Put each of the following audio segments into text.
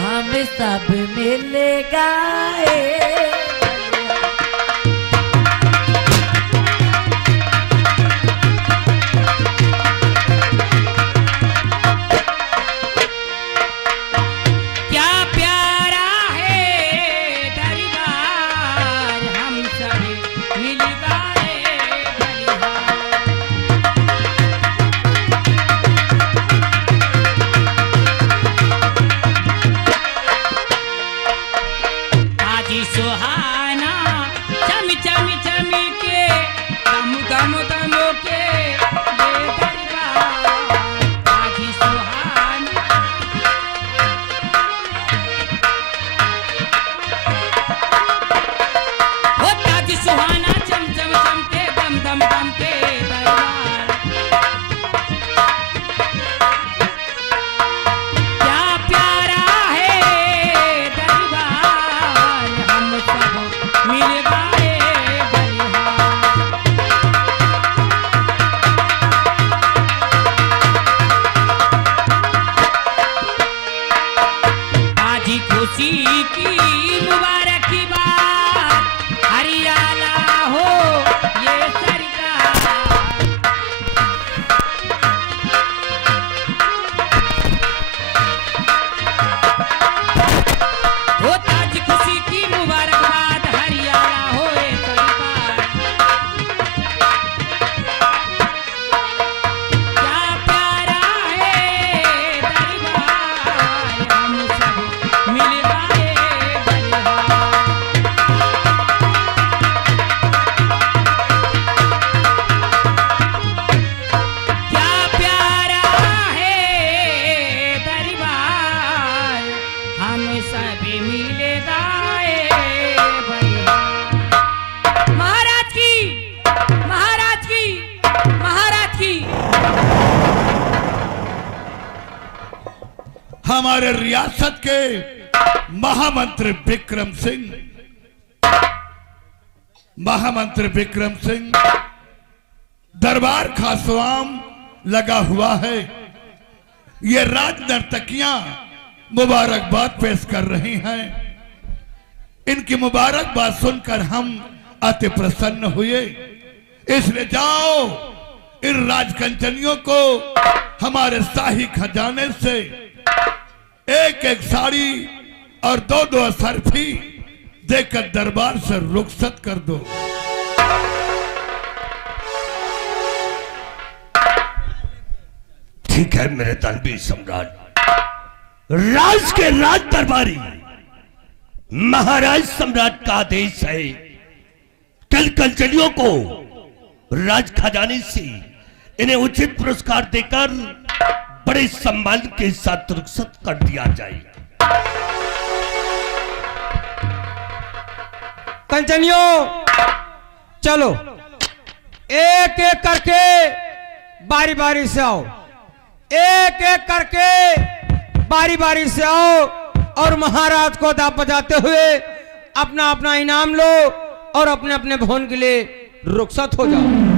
हम सब मिल गाए। हमारे रियासत के महामंत्री विक्रम सिंह दरबार खासवाम लगा हुआ है। ये राज नर्तकियां मुबारकबाद पेश कर रही हैं। इनकी मुबारकबाद सुनकर हम अति प्रसन्न हुए। इसलिए जाओ इन राजकंचनियों को हमारे शाही खजाने से एक एक साड़ी और दो दो असरफी देकर दरबार से रुखसत कर दो। ठीक है मेरे दानवी सम्राट। राज के राज दरबारी महाराज सम्राट का आदेश है, कल कंचलियों को राज खजाने से इन्हें उचित पुरस्कार देकर बड़े सम्मान के साथ रुखसत कर दिया जाए। कंचनियों चलो, एक एक करके बारी बारी से आओ, एक एक करके बारी बारी से आओ और महाराज को दाप बजाते हुए अपना अपना इनाम लो और अपने अपने भवन के लिए रुखसत हो जाओ।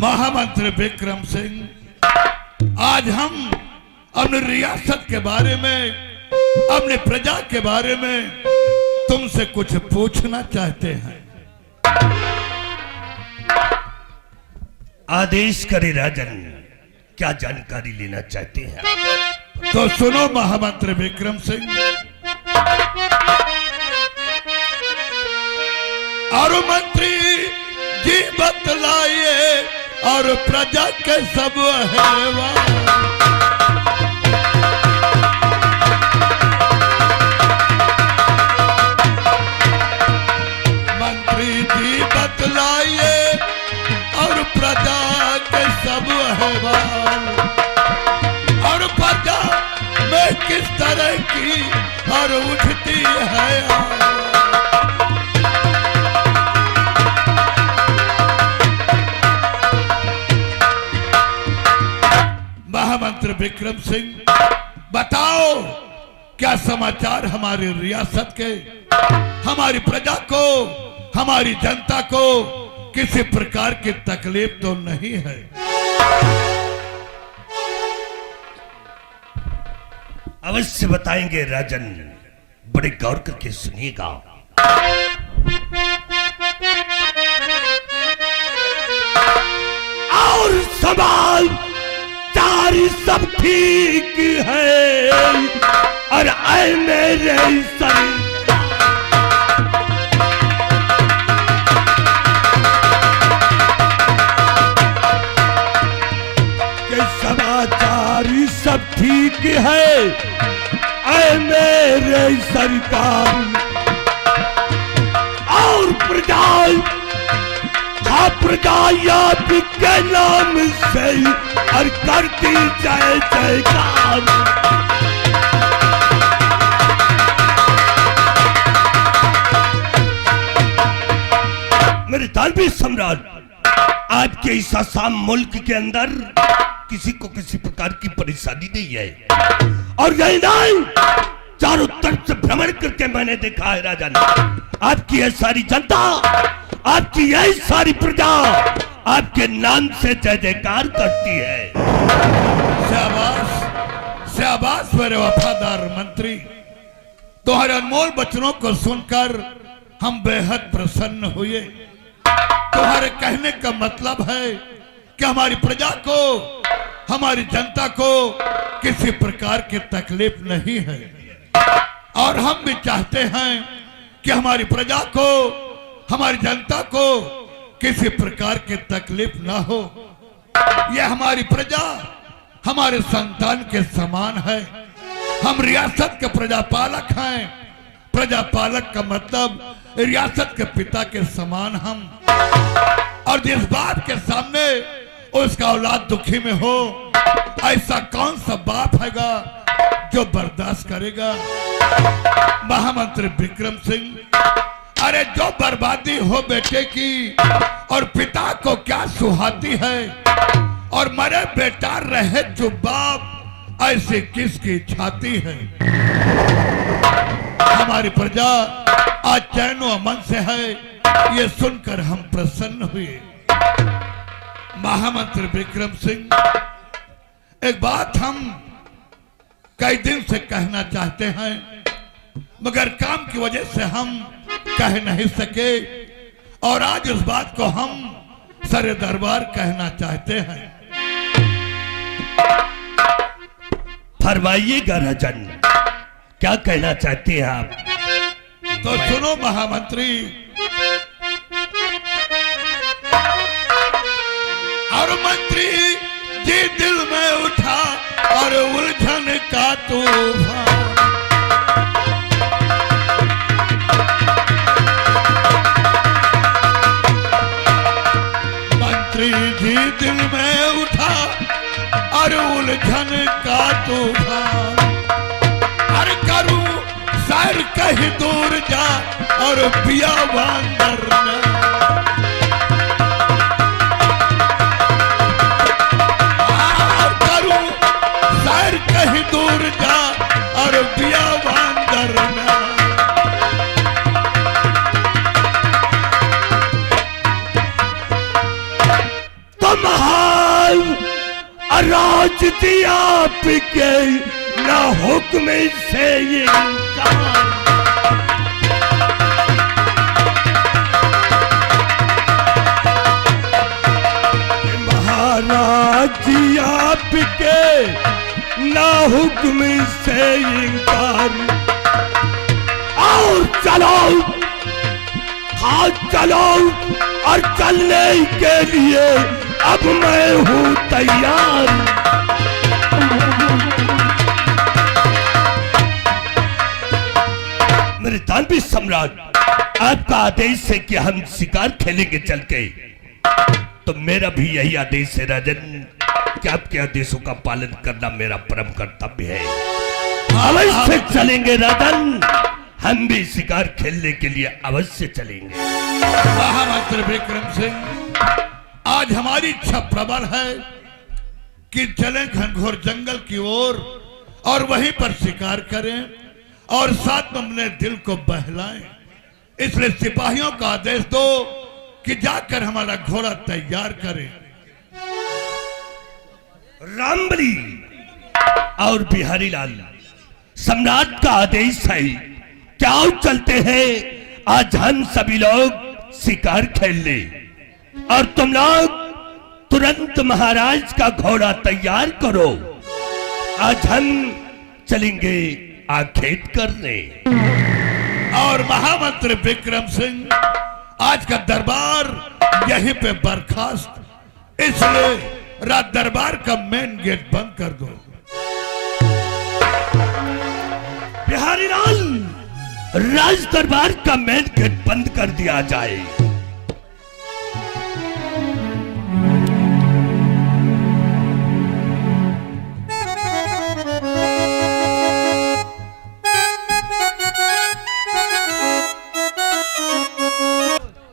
महामंत्री विक्रम सिंह, आज हम अपनी रियासत के बारे में, अपने प्रजा के बारे में तुमसे कुछ पूछना चाहते हैं। आदेश करे राजन, क्या जानकारी लेना चाहते हैं? तो सुनो महामंत्री विक्रम सिंह, और मंत्री जी बतलाइए और प्रजा के सब हैवान। मंत्री जी बतलाइए और प्रजा के सब हैवान, और प्रजा में किस तरह की और उठती है। महामंत्री विक्रम सिंह, बताओ क्या समाचार हमारी रियासत के, हमारी प्रजा को, हमारी जनता को किसी प्रकार की तकलीफ तो नहीं है? अवश्य बताएंगे राजन, बड़े गौर करके सुनिएगा। और सवाल सारी सब ठीक है, और आए मेरे सर के समाचार सब ठीक है, आए मेरे सरकार। और प्रजा प्रजा आपके नाम से और करती जय जयकार। मेरे तालबी सम्राट, आपके इस आसाम मुल्क के अंदर किसी को किसी प्रकार की परेशानी नहीं है, और यही नहीं, चारों तरफ से भ्रमण करके मैंने देखा है राजन, आपकी यह सारी जनता, आपकी यही सारी प्रजा आपके नाम से जय जयकार करती है। शाबाश शाबाश मेरे वफादार मंत्री, तुम्हारे अनमोल वचनों को सुनकर हम बेहद प्रसन्न हुए। तुम्हारे कहने का मतलब है कि हमारी प्रजा को, हमारी जनता को किसी प्रकार की तकलीफ नहीं है, और हम भी चाहते हैं कि हमारी प्रजा को, हमारी जनता को किसी प्रकार की तकलीफ ना हो। यह हमारी प्रजा हमारे संतान के समान है। हम रियासत के प्रजापालक हैं। प्रजापालक का मतलब रियासत के पिता के समान हम, और जिस बाप के सामने उसका औलाद दुखी में हो, ऐसा कौन सा बाप हैगा जो बर्दाश्त करेगा? महामंत्री विक्रम सिंह, अरे जो बर्बादी हो बेटे की और पिता को क्या सुहाती है, और मरे बेटा रहे जो बाप ऐसे किसकी छाती है? हमारी प्रजा आज चैन व अमन से है, ये सुनकर हम प्रसन्न हुए। महामंत्री विक्रम सिंह, एक बात हम कई दिन से कहना चाहते हैं, मगर काम की वजह से हम कह नहीं सके, और आज उस बात को हम सरे दरबार कहना चाहते हैं। फरमाइएगा राजन, क्या कहना चाहते हैं आप? तो सुनो महामंत्री, और मंत्री जी दिल में उठा और उलझन का तूफान। मंत्री जी दिल में उठा और उलझन का तूफान। अरे करूं सैर कहीं दूर जा और पिया वांदर करूं सैर कहीं दूर जा और पिया वांदर महान राज दिया आपके ना हुक्म से ये महाराज जी आपके ना हुक्म से इनकार। और चलो हाथ चलो और चलने के लिए अब मैं हूं तैयार। मेरे दानवी सम्राट, आपका आदेश है कि हम शिकार खेलेंगे चल के, तो मेरा भी यही आदेश है राजन कि आपके आदेशों का पालन करना मेरा परम कर्तव्य है। अवश्य चलेंगे राजन, हम भी शिकार खेलने के लिए अवश्य चलेंगे। महामंत्री विक्रम सिंह, आज हमारी इच्छा प्रबल है कि चलें घनघोर जंगल की ओर और वहीं पर शिकार करें और साथ में अपने दिल को बहलाएं। इसलिए सिपाहियों का आदेश दो कि जाकर हमारा घोड़ा तैयार करें। रामबली और बिहारी लाल, सम्राट का आदेश है, क्या चलते हैं आज हम सभी लोग शिकार खेल ले और तुम लोग तुरंत महाराज का घोड़ा तैयार करो। आज हम चलेंगे आखेट करने। और महामंत्री विक्रम सिंह, आज का दरबार यहीं पे बर्खास्त, इसलिए रात दरबार का मेन गेट बंद कर दो। बिहारी लाल, राज दरबार का मेन गेट बंद कर दिया जाए।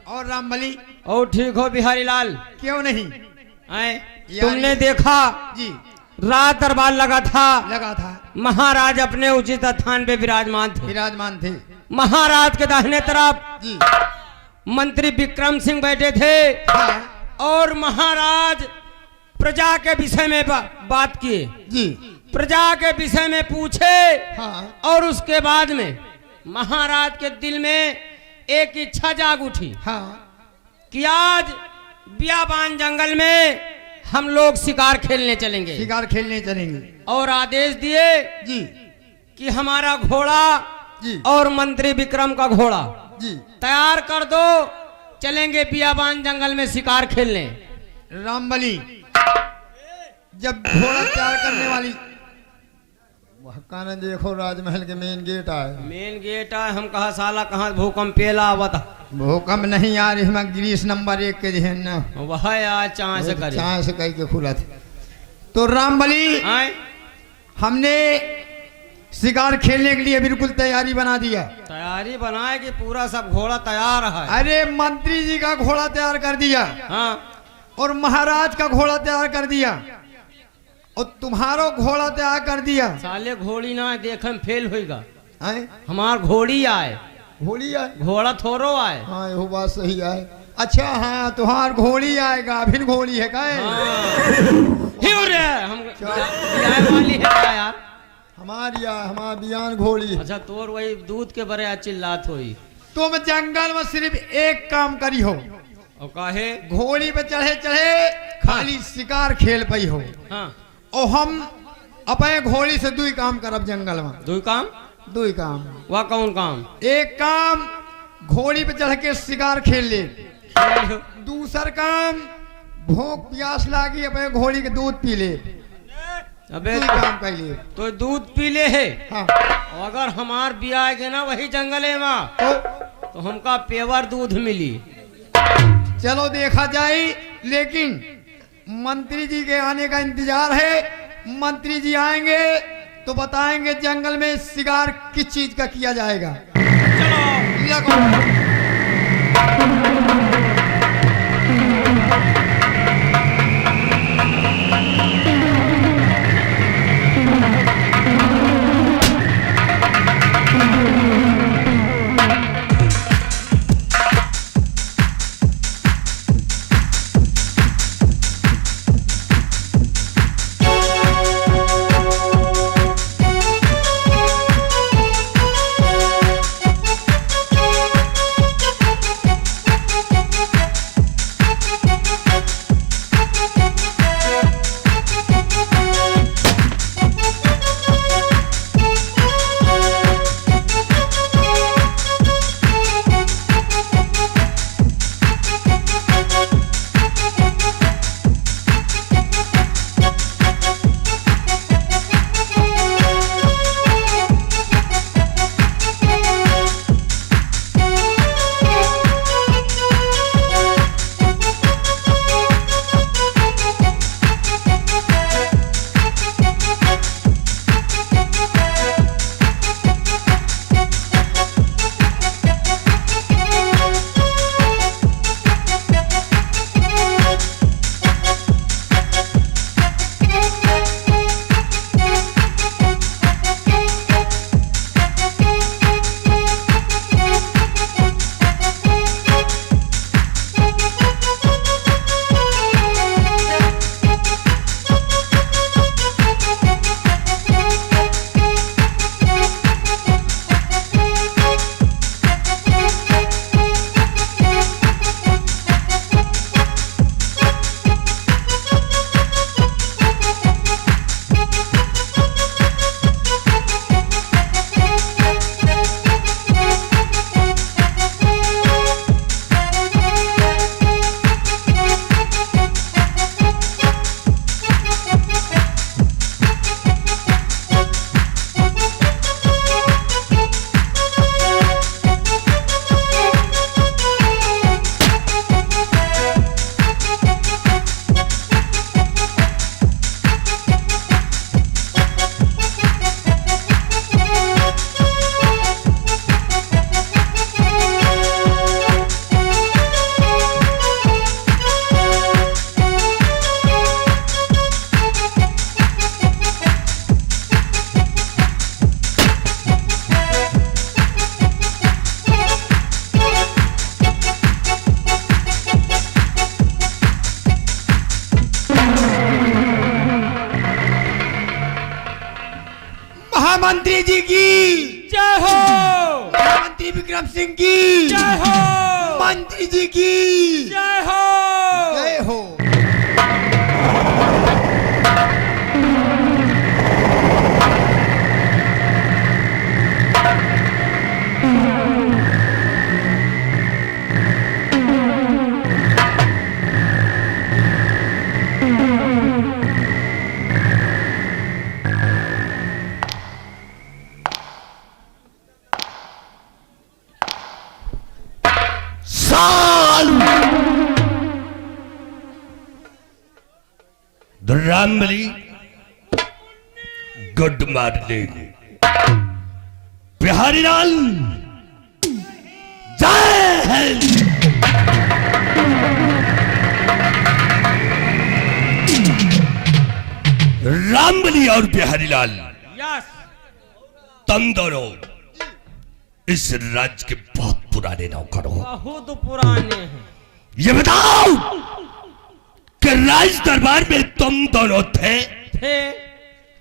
और रामबली, और ठीक हो बिहारी लाल? क्यों नहीं आए? तुमने देखा जी, रात दरबार लगा था। महाराज अपने उचित स्थान पे विराजमान थे। महाराज के दाहिने तरफ जी मंत्री विक्रम सिंह बैठे थे। हाँ। और महाराज प्रजा के विषय में बात किए जी, प्रजा के विषय में पूछे। हाँ। और उसके बाद में महाराज के दिल में एक इच्छा जाग उठी। हाँ। कि आज बियाबान जंगल में हम लोग शिकार खेलने चलेंगे। और आदेश दिए जी कि हमारा घोड़ा जी और मंत्री विक्रम का घोड़ा जी तैयार कर दो, चलेंगे बियाबान जंगल में शिकार खेलने। रामबली, जब घोड़ा तैयार करने वाली कहना, देखो राजमहल के मेन गेट आए। हम कहा साला कहाँ भूकंप पेला आवता। भूकंप नहीं यार, इसमें गिरीश नंबर 1 के जहन ना वह यार चाय से कह के खुला था। तो रामबली, हमने शिकार खेलने के लिए बिल्कुल तैयारी बना दिया। तैयारी बनाए कि पूरा सब घोड़ा तैयार है? अरे मंत्री जी का घोड़ा तैयार कर दिया। हाँ। और महाराज का घोड़ा तैयार कर दिया और तुम्हारो घोड़ा तैयार कर दिया। साले घोड़ी ना देखम फेल होगा। हमार घोड़ी आए, घोड़ा थोरो आए। हाँ, ये बात सही है। अच्छा, हाँ, तुम्हार घोड़ी आएगा, फिर घोड़ी है काय? वाली है क्या यार? हमार बियान घोड़ी। अच्छा, तोर वही दूध के बरे चिल्लात हुई। तुम जंगल में सिर्फ एक काम करी हो, और काहे? घोड़ी पे चढ़े खाली शिकार खेल पाई हो। हाँ। और हम अपने घोड़ी से 2 काम करब जंगल में। 2 काम? वह कौन काम? एक काम घोड़ी पे चढ़ के शिकार खेल ले। दूसर काम भूख प्यास लागी अपने घोड़ी के दूध पी ले। अबे काम कर लिए तो दूध पी ले है। हाँ। अगर हमार बिया के ना वही जंगले में तो हमका पेवर दूध मिली। चलो देखा जाए, लेकिन मंत्री जी के आने का इंतजार है। मंत्री जी आएंगे तो बताएंगे जंगल में शिकार किस चीज का किया जाएगा। चलो लगो। मंत्री जी की जय हो, मंत्री विक्रम सिंह की जय हो, मंत्री जी की जय हो। जय हो। Rambali good morning. बिहारी लाल जय हिंद। रामबली और बिहारी लाल, यस, तुम दोनों इस राज्य के बहुत पुराने नौकर हो। बहुत पुराने हैं। ये बताओ कि राज दरबार में तुम दोनों थे?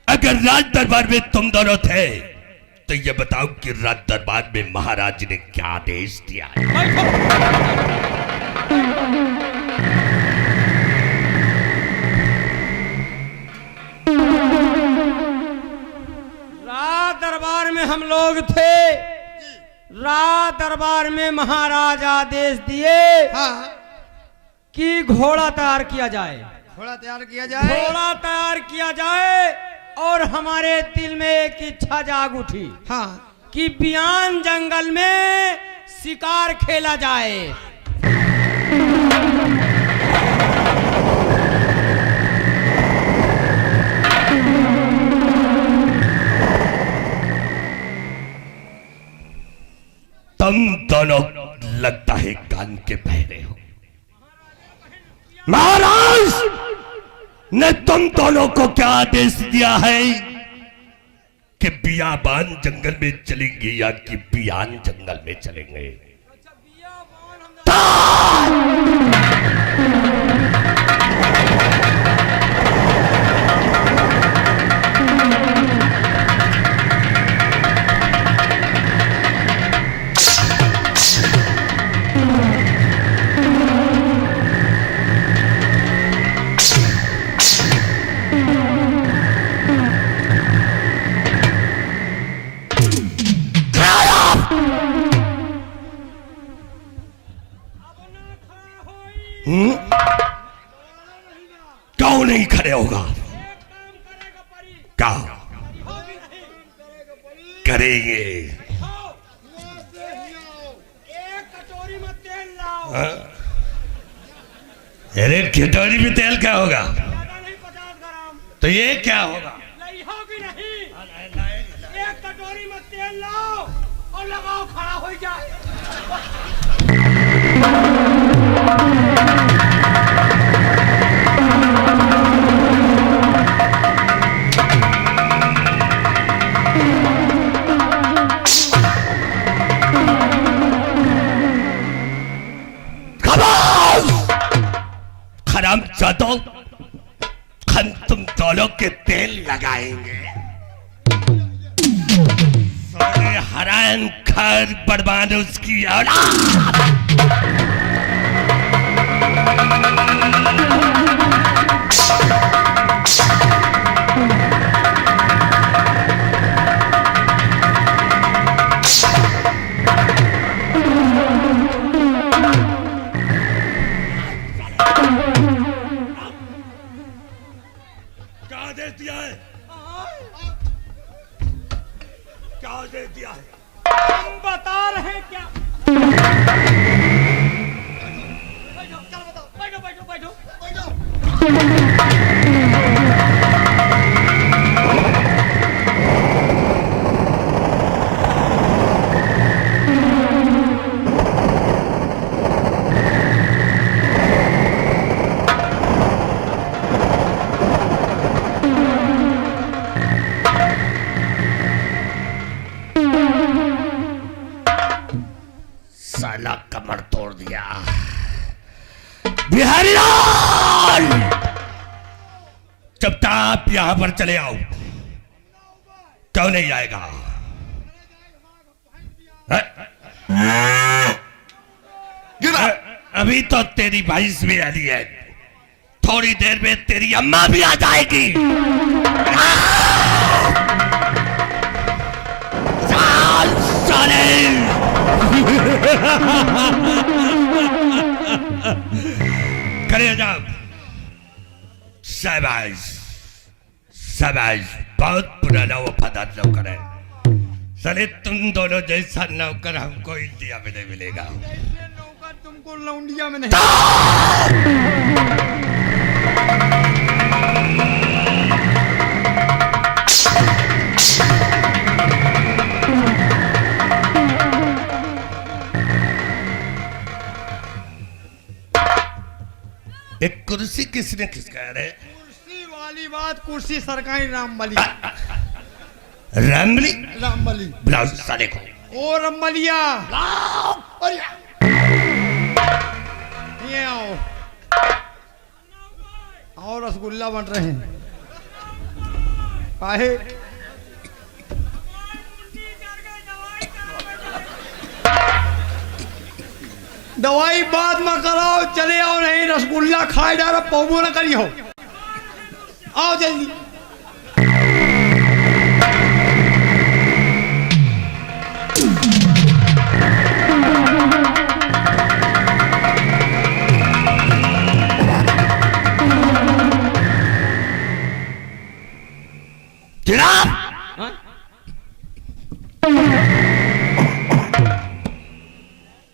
अगर राज दरबार में तुम दोनों थे तो ये बताओ कि राज दरबार में महाराज ने क्या आदेश दिया है? राज दरबार में हम लोग थे। राज दरबार में महाराज आदेश दिए हाँ, कि घोड़ा तैयार किया जाए। घोड़ा तैयार किया जाए। घोड़ा तैयार किया जाए और हमारे दिल में एक इच्छा जाग उठी हाँ, कि बियान जंगल में शिकार खेला जाए। तुम दोनों लगता है कान के बहरे हो। महाराज ने तुम दोनों को क्या आदेश दिया है कि बियाबान जंगल में चलेंगे या कि बियान जंगल में चलेंगे? क्यों नहीं खड़े होगा? क्या करेंगे? अरे कटोरी में तेल क्या होगा? तो ये क्या होगा? एक कटोरी में तेल लाओ और लगाओ, खड़ा हो जाए। खराब जातो, हम तुम दोनों के तेल लगाएंगे। हरान खर बर्बाद उसकी औलाद। क्या आदेश दिया है? क्या आदेश दिया है? हम बता रहे हैं क्या? बैठो बैठो बैठो बैठो। साला कमर तोड़ दिया। बिहारी लाल, जब आप यहां पर चले आओ, क्यों नहीं आएगा? अभी तो तेरी भैंस भी आ रही है, थोड़ी देर में तेरी अम्मा भी आ जाएगी। करे जाओ। शाबाश शाबाश, बहुत पुराना वफादार नौकर है। साले तुम दोनों जैसा नौकर हमको इंडिया में नहीं मिलेगा। नौकर तुमको लौंडिया में नहीं। एक कुर्सी किसने खिसकाया रे? कुर्सी वाली बात, कुर्सी सरकारी रामबली। रामबली? रामबली। ब्लाउज साले को। ओ रामबलिया, ये आओ। और रसगुल्ला बन रहे हैं। काहे? दवाई बाद में कराओ, चले आओ, नहीं रसगुल्ला खाए डालो, पौबो न करी हो। आओ जल्दी।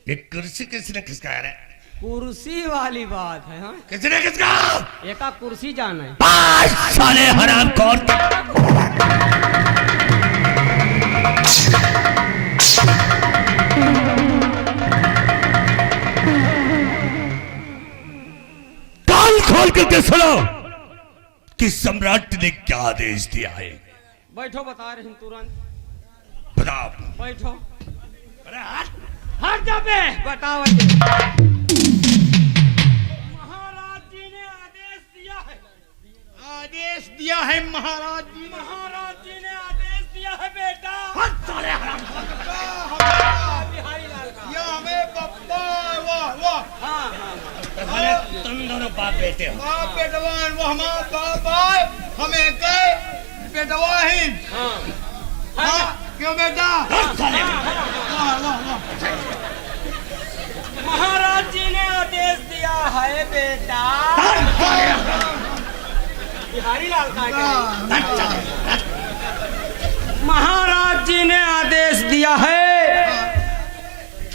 एक कुर्सी किसने खिसकाया रे? कुर्सी वाली बात है। हाँ, किसने खिसकाया? एका कुर्सी जाना है। साले हरामखोर। कान खोल करके सुनो कि सम्राट ने क्या आदेश दिया है। बैठो, बता रहे हैं तुरंत। बताओ। बैठो। अरे हट। हट जा बे, बताओ। महाराज जी ने आदेश दिया है। आदेश दिया है महाराज जी। महाराज जी ने आदेश दिया है बेटा। हट साले बिहारी लाल का। ये हमें पप्पा, वाह वाह। हाँ हाँ, अरे तुम दोनों बाप बेटे हो। बाप बेटवान, वो हमारा बाप है, हमें कहे बेटवा ही। हाँ। हाँ, क्यों बेटा? महाराज जी ने आदेश दिया है बेटा। बिहारी लाल का। महाराज जी ने आदेश दिया है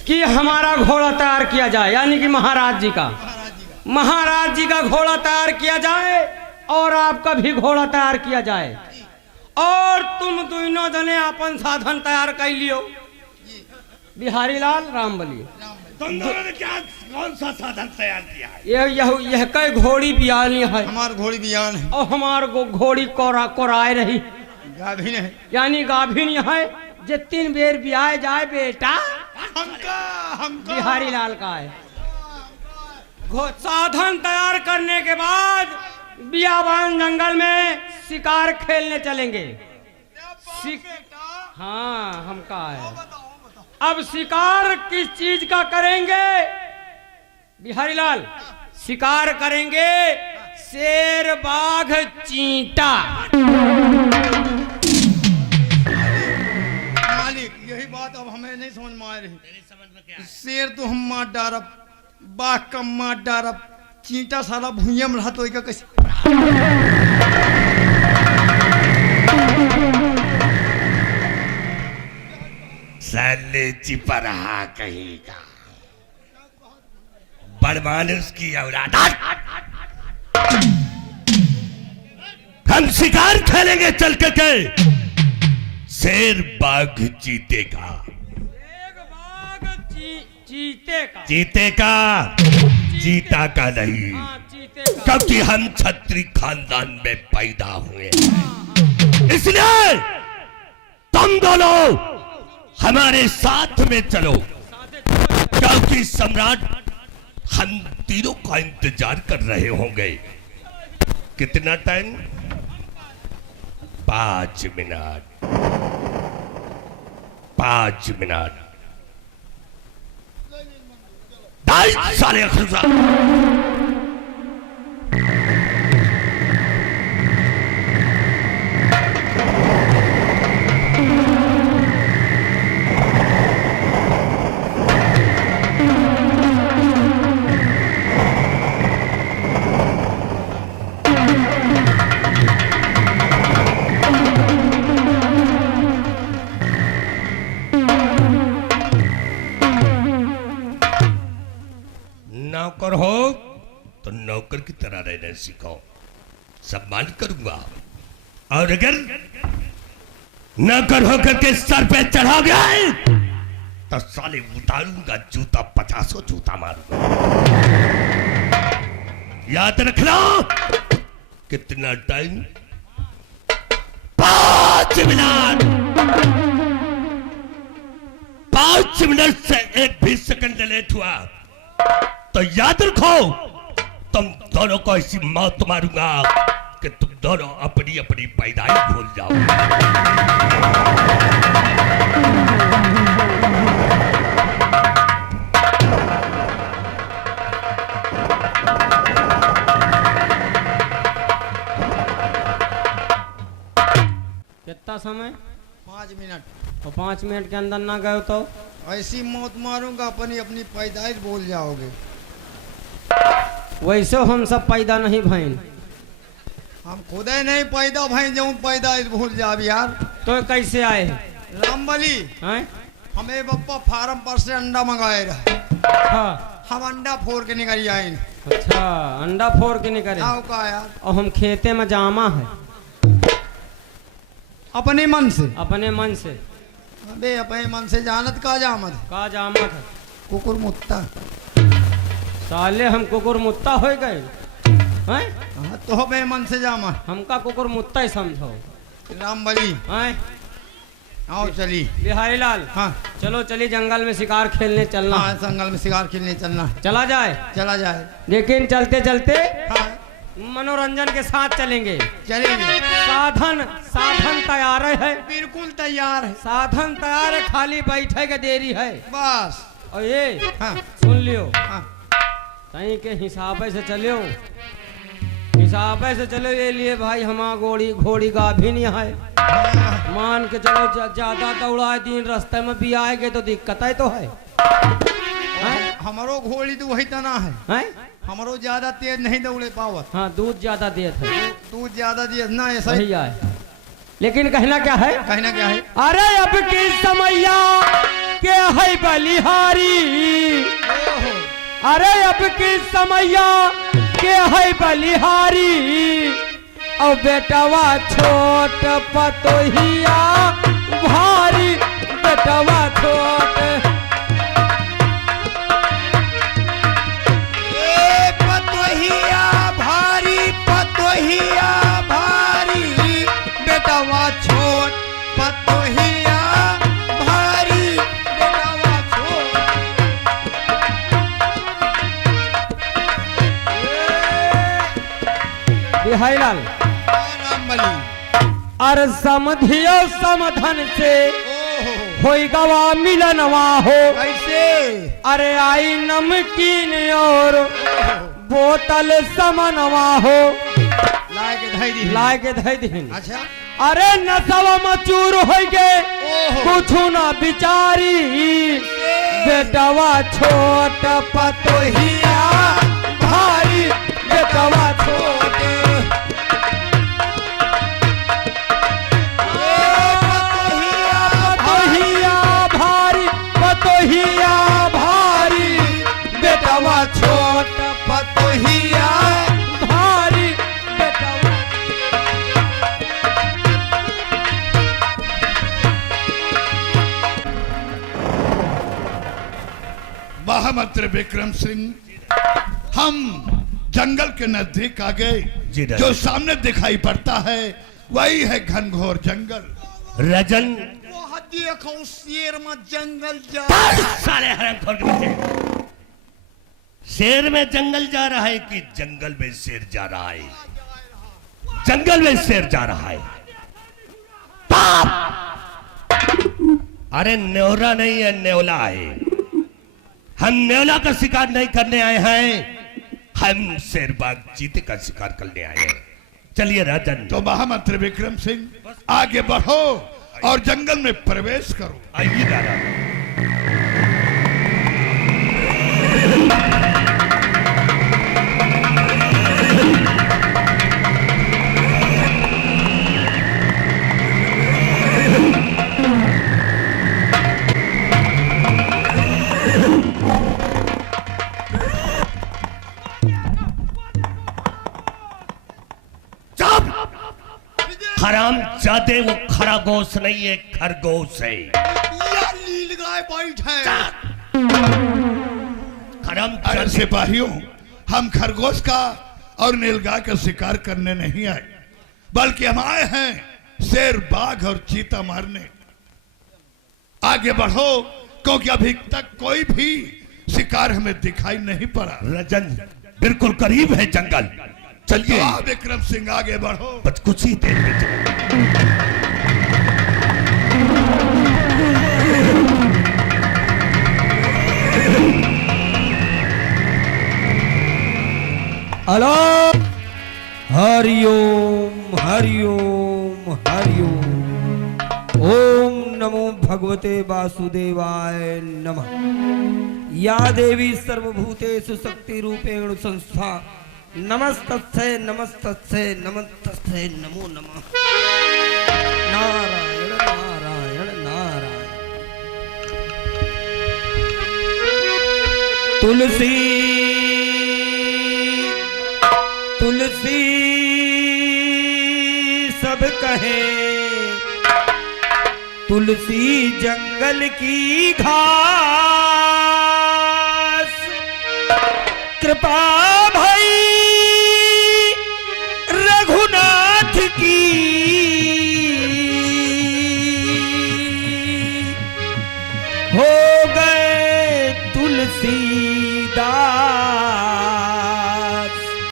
कि हमारा घोड़ा तैयार किया जाए, यानी कि महाराज जी का घोड़ा तैयार किया जाए और आपका भी घोड़ा तैयार किया जाए, और तुम दोनों जने अपन साधन तैयार कर लियो। बिहारी लाल, रामबली, तुम दोनों ने क्या कौन सा साधन तैयार किया है? यह कई घोड़ी बियानी है, हमार घोड़ी बियान है। और हमार घोड़ी कोराए रही, गाभिन है। यानी गाभिन है, जे 3 बेर बियाए जाए बेटा। हमका बिहारी लाल का है। साधन तैयार करने के बाद बियाबान जंगल में शिकार खेलने चलेंगे। हाँ, हमका है। अब शिकार किस चीज का करेंगे बिहारी लाल? शिकार करेंगे शेर, बाघ, चींटा। मालिक, यही बात अब हमें नहीं समझ में आ रही। शेर तो हम मार डारब, बाघ का मार डारब, चींटा सारा भूइया में रहा तो कैसे? साले चिपा रहा कहेगा, बड़मानुस की औलाद। हम शिकार खेलेंगे चल के, शेर, बाघ, चीते का। चीते का, चीता का नहीं, क्योंकि हम छत्री खानदान में पैदा हुए, इसलिए तुम दोनों हमारे साथ में चलो, क्योंकि सम्राट हम तीनों का इंतजार कर रहे होंगे। कितना टाइम? 5 मिनट। 5 मिनट। दाई साले खुदा नौकर हो तो नौकर की तरह रहना सीखो, सम्मान करूंगा। और अगर नौकर होकर के सर पे चढ़ा गया तो साले उतारूंगा जूता, 50 जूता मारूंगा। याद रखना। कितना टाइम? 5 मिनट। 5 मिनट से 1 भी सेकंड लेट हुआ तो याद रखो, तुम दोनों को ऐसी मौत मारूंगा कि तुम दोनों अपनी अपनी पैदाइश भूल जाओ। कितना समय? 5 मिनट। और 5 मिनट के अंदर ना गए तो ऐसी मौत मारूंगा अपनी अपनी पैदाइश भूल जाओगे। वैसे हम सब पैदा नहीं भैन, हम खुद ही नहीं पैदा भाई जाऊं पैदाइश भूल जाब यार। तो कैसे आए रामबली हैं? हमें बप्पा फार्म पर से अंडा मंगाए रहा, अच्छा हम अंडा फोड़ के निकल आए। अच्छा, अंडा फोड़ के निकले। आओ का यार, और हम खेते में जामा है अपने मन से। अपने मन से? अबे अपने मन से जानत का जामत का जामा था? कुकुर मुत्ता। साले हम कुकुर मुत्ता हो गए हैं? हाँ तो अपने मन से जामा। हमका कुकुर मुत्ता ही समझो। रामबली हैं? आओ चली। बिहारी लाल, हाँ चलो चलिए जंगल में शिकार खेलने चलना। हाँ जंगल में शिकार खेलने चलना। चला जाए? चला जाए। लेकिन चलते चलते हाँ मनोरंजन के साथ चलेंगे। चलेंगे। साधन साधन तैयार है? बिल्कुल तैयार है। साधन तैयार है, खाली बैठे के देरी है बस। और ये हाँ सुन लियो, हाँ कहीं के हिसाब से चलियो, हिसाब से चलो। ये लिए भाई हमारा घोड़ी गाभी नहीं है, मान के चलो ज्यादा दौड़ाए दिन रास्ते में भी आएंगे तो दिक्कत है तो है। हमारो घोड़ी तो वही तना है, हैं? हमारो ज्यादा तेज नहीं दौड़े पावत। हाँ दूध ज्यादा देत है, दूध ज्यादा दिए ना ऐसा ही। सही है। लेकिन कहना क्या है? कहना क्या है? अरे अब की समैया के है बलिहारी, अरे अब की समैया के है बलिहारी, और बेटवा छोट पतोहिया भारी, बेटवा छोट। पतोहिया भारी, पतोहिया भारी, बेटवा छोट पतोहिया भारी, बेटवा छोट। बिहारी लाल, रामबली अरे समधियो समधन से ओहो होई गवा मिलनवा हो, कैसे? अरे आई नमकीन और बोतल समनवा हो, लाए के धई दी। लाए के धई दिन। अच्छा अरे नसवा मचूर हो गए ओहो कुछ ना बिचारी, बेटवा छोट पतोहिया भारी, बेटवा छोट। पतोहिया भारी, पतोहिया भारी, बेटवा छोट पतोहिया भारी, बेटवा। महामंत्री विक्रम सिंह, हम जंगल के नजदीक आ जी गए। राजा। जो सामने दिखाई पड़ता है वही है घनघोर जंगल। रजन वो देखो शेर में जंगल जा। साले हरामखोर के बच्चे। शेर में जंगल जा रहा है कि जंगल में शेर जा रहा है? जंगल में शेर जा रहा है। अरे न्योरा नहीं है, न्योला है। हम न्योला का शिकार नहीं करने आए हैं, हम शेरबाग चीते का शिकार करने आए हैं। चलिए राजन। तो महामंत्री विक्रम सिंह आगे बढ़ो और जंगल में प्रवेश करो। आइए दादा। हराम जाते, वो खरगोश नहीं है, खरगोश है। या नीलगाय बैठे। हराम अरे सिपाहियों, हम खरगोश का और नीलगाय का शिकार करने नहीं आए, बल्कि हम आए हैं शेर, बाघ और चीता मारने। आगे बढ़ो, क्योंकि अभी तक कोई भी शिकार हमें दिखाई नहीं पड़ा। रजन, बिल्कुल करीब है जंगल। चलिए। तो विक्रम सिंह आगे बढ़ो। बस कुछ ही देर में चलो। हेलो, हरिओम हरिओम हरिओम। ओम नमो भगवते वासुदेवाय नमः। या देवी सर्वभूतेषु शक्ति रूपेण संस्था, नमस्तस्यै नमस्तस्यै नमस्तस्यै नमो नमः। नारायण नारायण नारायण। तुलसी तुलसी सब कहे, तुलसी जंगल की घास। कृपा भई रघुनाथ की, हो गए तुलसीदास।